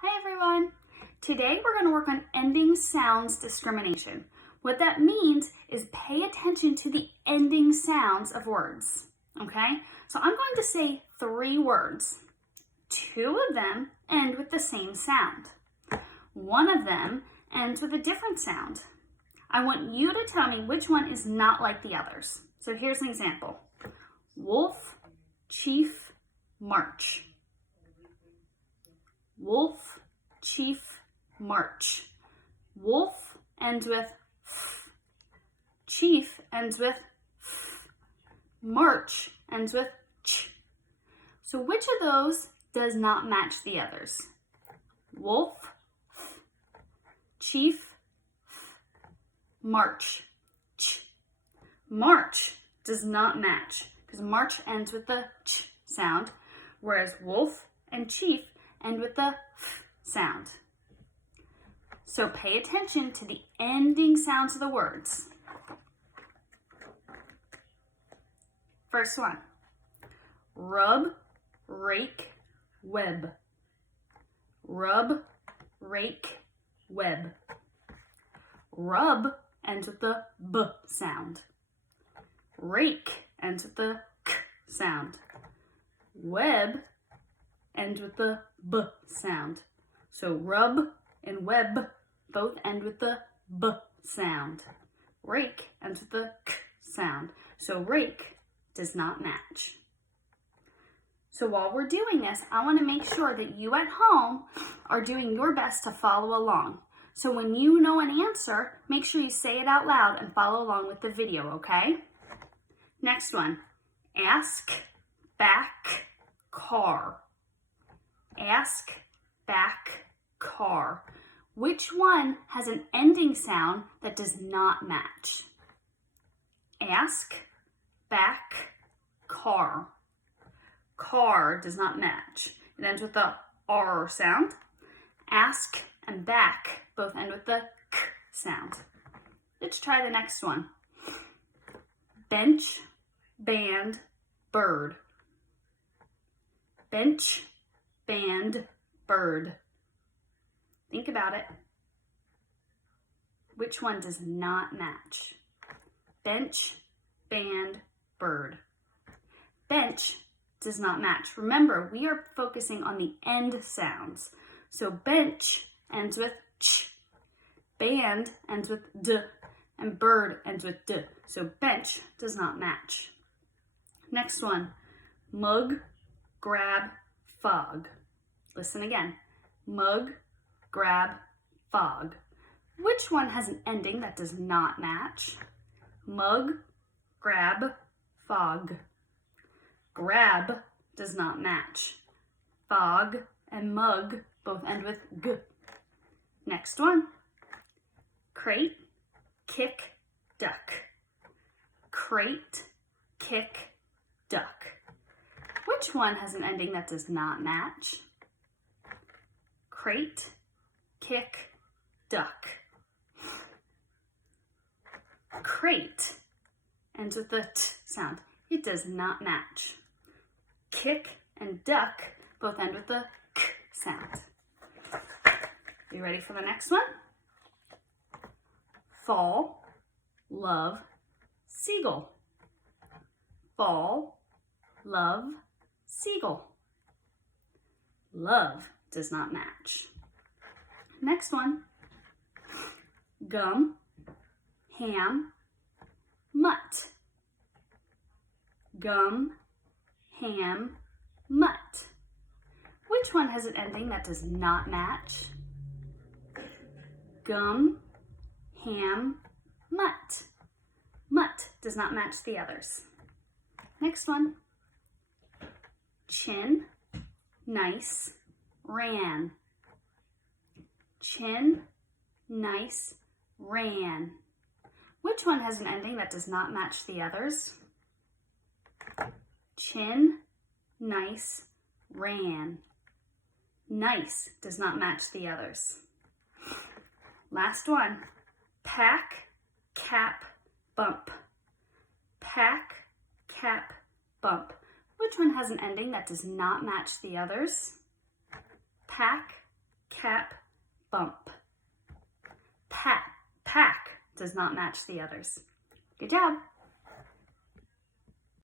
Hi everyone! Today we're going to work on ending sounds discrimination. What that means is pay attention to the ending sounds of words, okay? So I'm going to say 3 words. 2 of them end with the same sound. 1 of them ends with a different sound. I want you to tell me which one is not like the others. So here's an example. Wolf, chief, march. Wolf, chief, march. Wolf ends with f. Chief ends with f. March ends with ch. So which of those does not match the others? Wolf, f. Chief, f. March, ch. March does not match because march ends with the ch sound, whereas wolf and chief end with the f sound. So pay attention to the ending sounds of the words. First one, rub, rake, web. Rub, rake, web. Rub ends with the b sound. Rake ends with the k sound. Web ends with the b sound. So rub and web both end with the b sound. Rake ends with the k sound. So rake does not match. So while we're doing this, I want to make sure that you at home are doing your best to follow along. So when you know an answer, make sure you say it out loud and follow along with the video, okay? Next one, ask, back, car. Ask, back, car. Which one has an ending sound that does not match? Ask, back, car. Car does not match. It ends with the R sound. Ask and back both end with the K sound. Let's try the next one. Bench, band, bird. Bench, band, bird. Think about it. Which one does not match? Bench, band, bird. Bench does not match. Remember, we are focusing on the end sounds. So bench ends with ch, band ends with d, and bird ends with d. So bench does not match. Next one, mug, grab, fog. Listen again. Mug, grab, fog. Which one has an ending that does not match? Mug, grab, fog. Grab does not match. Fog and mug both end with g. Next one. Crate, kick, duck. Crate, kick, duck. Which one has an ending that does not match? Crate, kick, duck. Crate ends with the t sound. It does not match. Kick and duck both end with the k sound. You ready for the next one? Fall, love, seagull. Fall, love, seagull. Love does not match. Next one. Gum, ham, mutt. Gum, ham, mutt. Which one has an ending that does not match? Gum, ham, mutt. Mutt does not match the others. Next one. Chin, nice, ran. Chin, nice, ran. Which one has an ending that does not match the others? Chin, nice, ran. Nice does not match the others. Last one. Pack, cap, bump. Pack, cap, bump. Which one has an ending that does not match the others? Pack, tap, bump. Pack does not match the others. Good job.